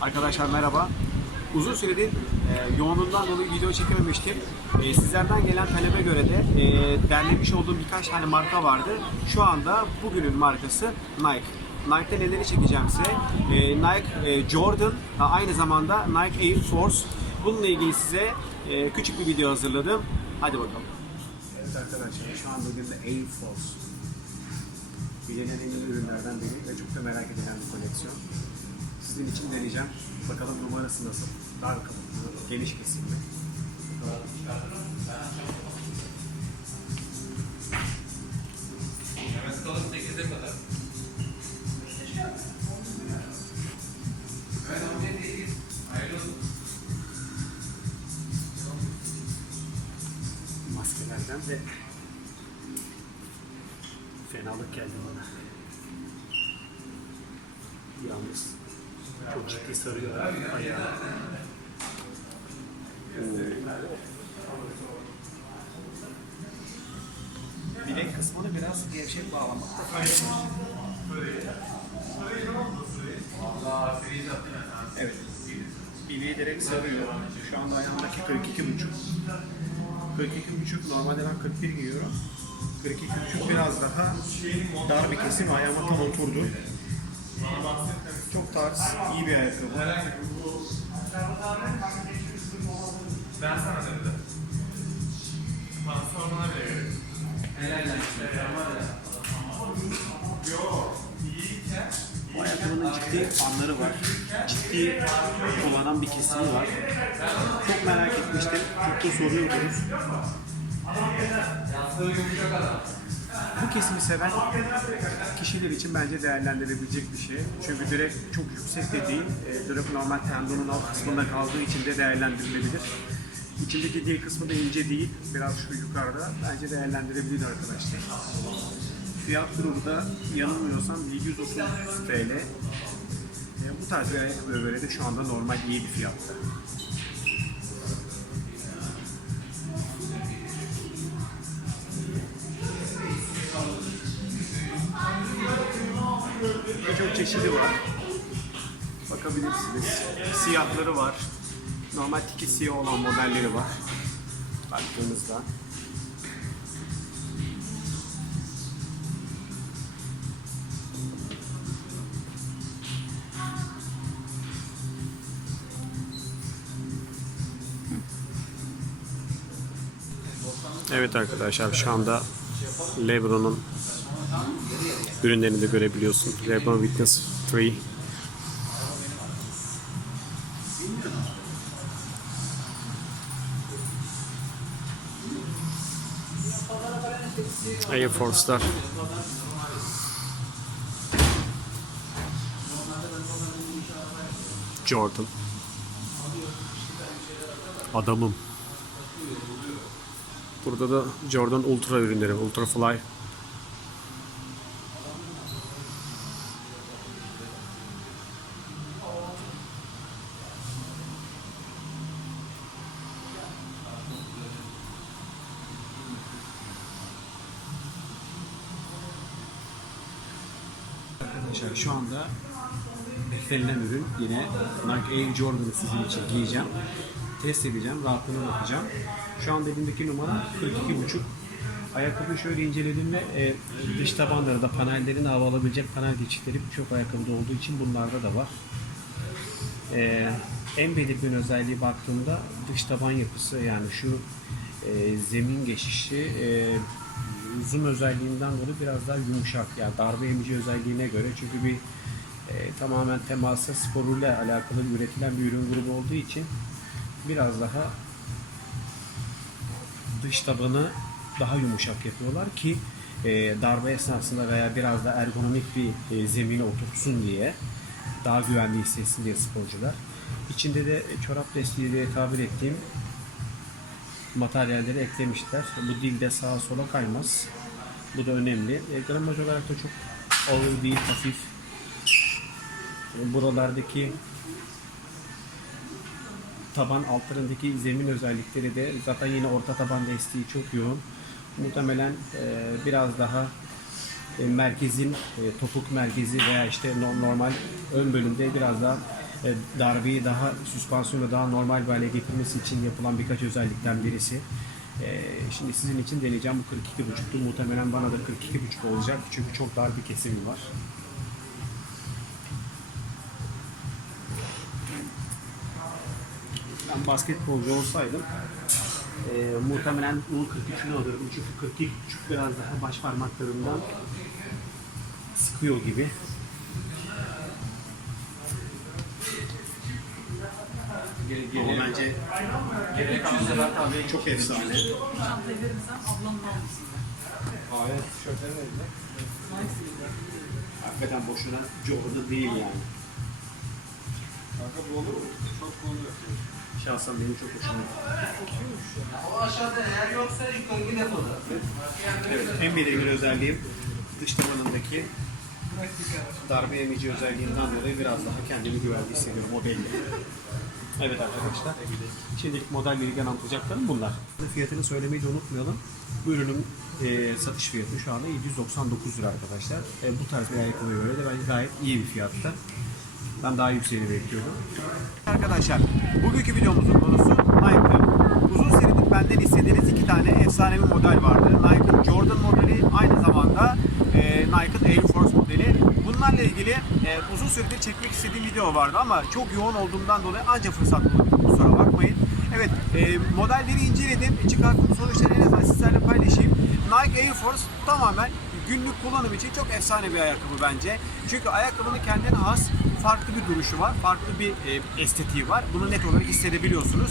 Arkadaşlar merhaba. Uzun süredir e, yoğunluğundan dolayı video çekememiştim. E, sizlerden gelen talebe göre de e, derlemiş olduğum birkaç tane marka vardı. Şu anda bugünün markası Nike. Nike'da neleri çekeceğim size? E, Nike e, Jordan, aynı zamanda Nike Air Force. Bununla ilgili size e, küçük bir video hazırladım. Hadi bakalım. Evet arkadaşlar şu anda bir de Air Force. Bilinen en iyi ürünlerden biri ve çok da merak edilen bir koleksiyon. Sizin için deneyeceğim. Bakalım numarası nasıl? Dar kabuklu, geniş kesimli. Hemen kalıp 8'e kadar. Evet, 18. Hayırlı olsun. Maskelerden de fenalık geldi bana. Yalnız çok ciddi sarıyor ayağı. Bilek kısmını biraz gevşek bağlamakta. Evet. Bileği direkt sarıyor. Şu anda ayağımdaki 42,5. 42,5 normalde ben 41 giyiyorum. 42,5 biraz daha dar bir kesim ayağıma tam oturdu. Çok tarz, iyi bir ayakkabı. Ben sana dedim. Transformana bile gerek. Helal lan var ya. Yok. Bu ayakkabının ciddi fanları var. Ciddi kullanan bir kesimi var. Çok merak etmiştim. Çok da soruyordunuz. yastığı yumuşak adam. Bu kesimi seven kişiler için bence değerlendirebilecek bir şey. Çünkü direkt çok yüksek de değil. E, direkt normal tendonun alt kısmında kaldığı için de değerlendirilebilir. İçindeki dil kısmı da ince değil. Biraz şu yukarıda. Bence değerlendirebilir arkadaşlar. Fiyat da yanılmıyorsam 730 TL. E, bu tarz bir ayakkabı göre de şu anda normal iyi bir fiyatta. Çeşidi var. Bakabilirsiniz. Siyahları var. Normal tiki siyah olan modelleri var. Baktığınızda. Evet arkadaşlar şu anda Lebron'un ürünlerini de görebiliyorsun. Lebron Witness 3. Air Force'lar. Jordan. Adamım. Burada da Jordan Ultra ürünleri, Ultra Fly. Arkadaşlar şu anda beklenilen ürün yine Nike Air Jordan'ı sizin için giyeceğim. Test edeceğim, rahatlığına bakacağım. Şu anda elimdeki numara 42.5. Ayakkabıyı şöyle incelediğimde e, dış tabanları da panellerin hava alabilecek panel geçitleri birçok ayakkabıda olduğu için bunlarda da var. E, en belirgin özelliği baktığımda dış taban yapısı yani şu e, zemin geçişi e, uzun özelliğinden dolayı biraz daha yumuşak yani darbe emici özelliğine göre çünkü bir e, tamamen temaslı sporuyla alakalı üretilen bir ürün grubu olduğu için biraz daha dış tabanı daha yumuşak yapıyorlar ki e, darbe esnasında veya biraz da ergonomik bir e, zemine oturtsun diye daha güvenli hissetsin diye sporcular. İçinde de çorap desteği diye tabir ettiğim materyalleri eklemişler. Bu dilde sağa sola kaymaz. Bu da önemli. E, gramaj olarak da çok ağır değil, hafif. E, buralardaki taban altlarındaki zemin özellikleri de zaten yine orta taban desteği çok yoğun. Muhtemelen e, biraz daha e, merkezin e, topuk merkezi veya işte no- normal ön bölümde biraz daha darbeyi daha süspansiyonu daha normal bir hale getirmesi için yapılan birkaç özellikten birisi. E, şimdi sizin için deneyeceğim bu 42.5'tu. Muhtemelen bana da 42.5 olacak çünkü çok dar bir kesimi var. Ben basketbolcu olsaydım e, muhtemelen U43'ünü alırdım çünkü 42.5 biraz daha baş parmaklarından sıkıyor gibi. Ama bence Gerek çok efsane. Evet, elinde. Hakikaten boşuna Jordan değil yani. Kanka bu olur mu? Çok oluyor. Şahsen benim çok hoşuma gitti. O aşağıda eğer yoksa yukarı depoda. Evet, en belirgin özelliğim dış tabanındaki darbe emici özelliğinden dolayı biraz daha kendimi güvende hissediyorum. O belli. Evet arkadaşlar. Şimdilik modelle ilgili anlatacaklarım bunlar. Fiyatını söylemeyi de unutmayalım. Bu ürünün e, satış fiyatı şu anda 799 lira arkadaşlar. E, bu tarz bir ayakkabıya göre de bence gayet iyi bir fiyatta. Ben daha yükseğini bekliyordum. Arkadaşlar bugünkü videomuzun konusu Nike'ın. Uzun süredir benden istediğiniz iki tane efsanevi model vardı. Nike'ın Jordan modeli aynı zamanda e, Nike'ın Air Force modeli. Bunlarla ilgili e, uzun süredir çekmek istediğim video vardı ama çok yoğun olduğumdan dolayı ancak fırsat bulamadım. Kusura bakmayın. Evet e, modelleri inceledim. Çıkardığım sonuçları en azından sizlerle paylaşayım. Nike Air Force tamamen günlük kullanım için çok efsane bir ayakkabı bence. Çünkü ayakkabının kendine has farklı bir duruşu var, farklı bir e, estetiği var. Bunu net olarak hissedebiliyorsunuz.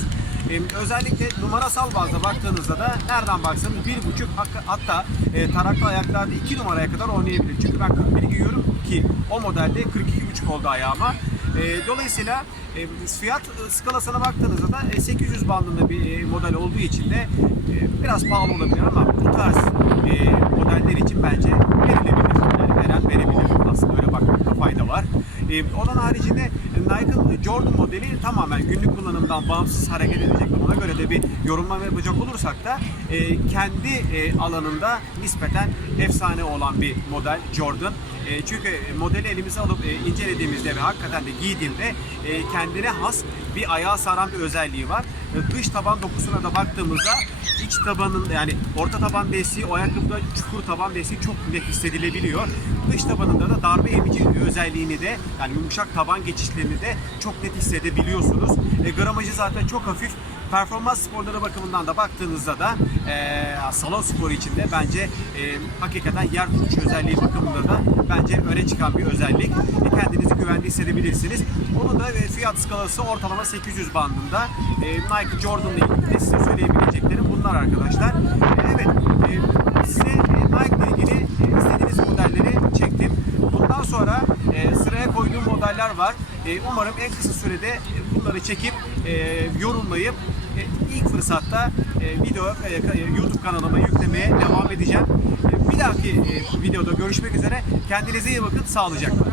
Özellikle numarasal bazda baktığınızda da nereden baksanız bir buçuk hatta, e, taraklı ayaklarda iki numaraya kadar oynayabilir. Çünkü ben 41 giyiyorum ki o modelde 42,5 oldu ayağıma. E, dolayısıyla e, fiyat skalasına baktığınızda da e, 800 bandında bir model olduğu için de biraz pahalı olabilir ama bu tarz modeller için bence verilebilir. Yani veren verebilir. Aslında öyle bakmakta fayda var. Onun haricinde Jordan modeli tamamen günlük kullanımdan bağımsız hareket edecek. Ona göre de bir yorumlama yapacak olursak da e, kendi e, alanında nispeten efsane olan bir model Jordan. E, çünkü modeli elimize alıp e, incelediğimizde ve hakikaten de giydiğimde e, kendine has bir ayağa saran bir özelliği var. Dış taban dokusuna da baktığımızda iç tabanın yani orta taban desteği o ayakkabıda çukur taban desteği çok net hissedilebiliyor. Dış tabanında da darbe emici özelliğini de yani yumuşak taban geçişlerini de çok net hissedebiliyorsunuz. E, gramajı zaten çok hafif. Performans sporları bakımından da baktığınızda da e, salon sporu içinde bence e, hakikaten yer tutuş özelliği bakımında da bence öne çıkan bir özellik. E, kendinizi güvende hissedebilirsiniz. Onun da e, fiyat skalası ortalama 800 bandında. E, Nike Jordan'la ilgili size söyleyebileceklerim bunlar arkadaşlar. E, evet, e, size e, Nike ile ilgili e, istediğiniz modelleri çektim. Bundan sonra e, sıraya koyduğum modeller var. E, umarım en kısa sürede e, bunları çekip e, yorumlayıp e, ilk fırsatta e, video e, ka- YouTube kanalıma yüklemeye devam edeceğim. E, bir dahaki e, videoda görüşmek üzere. Kendinize iyi bakın. Sağlıcakla.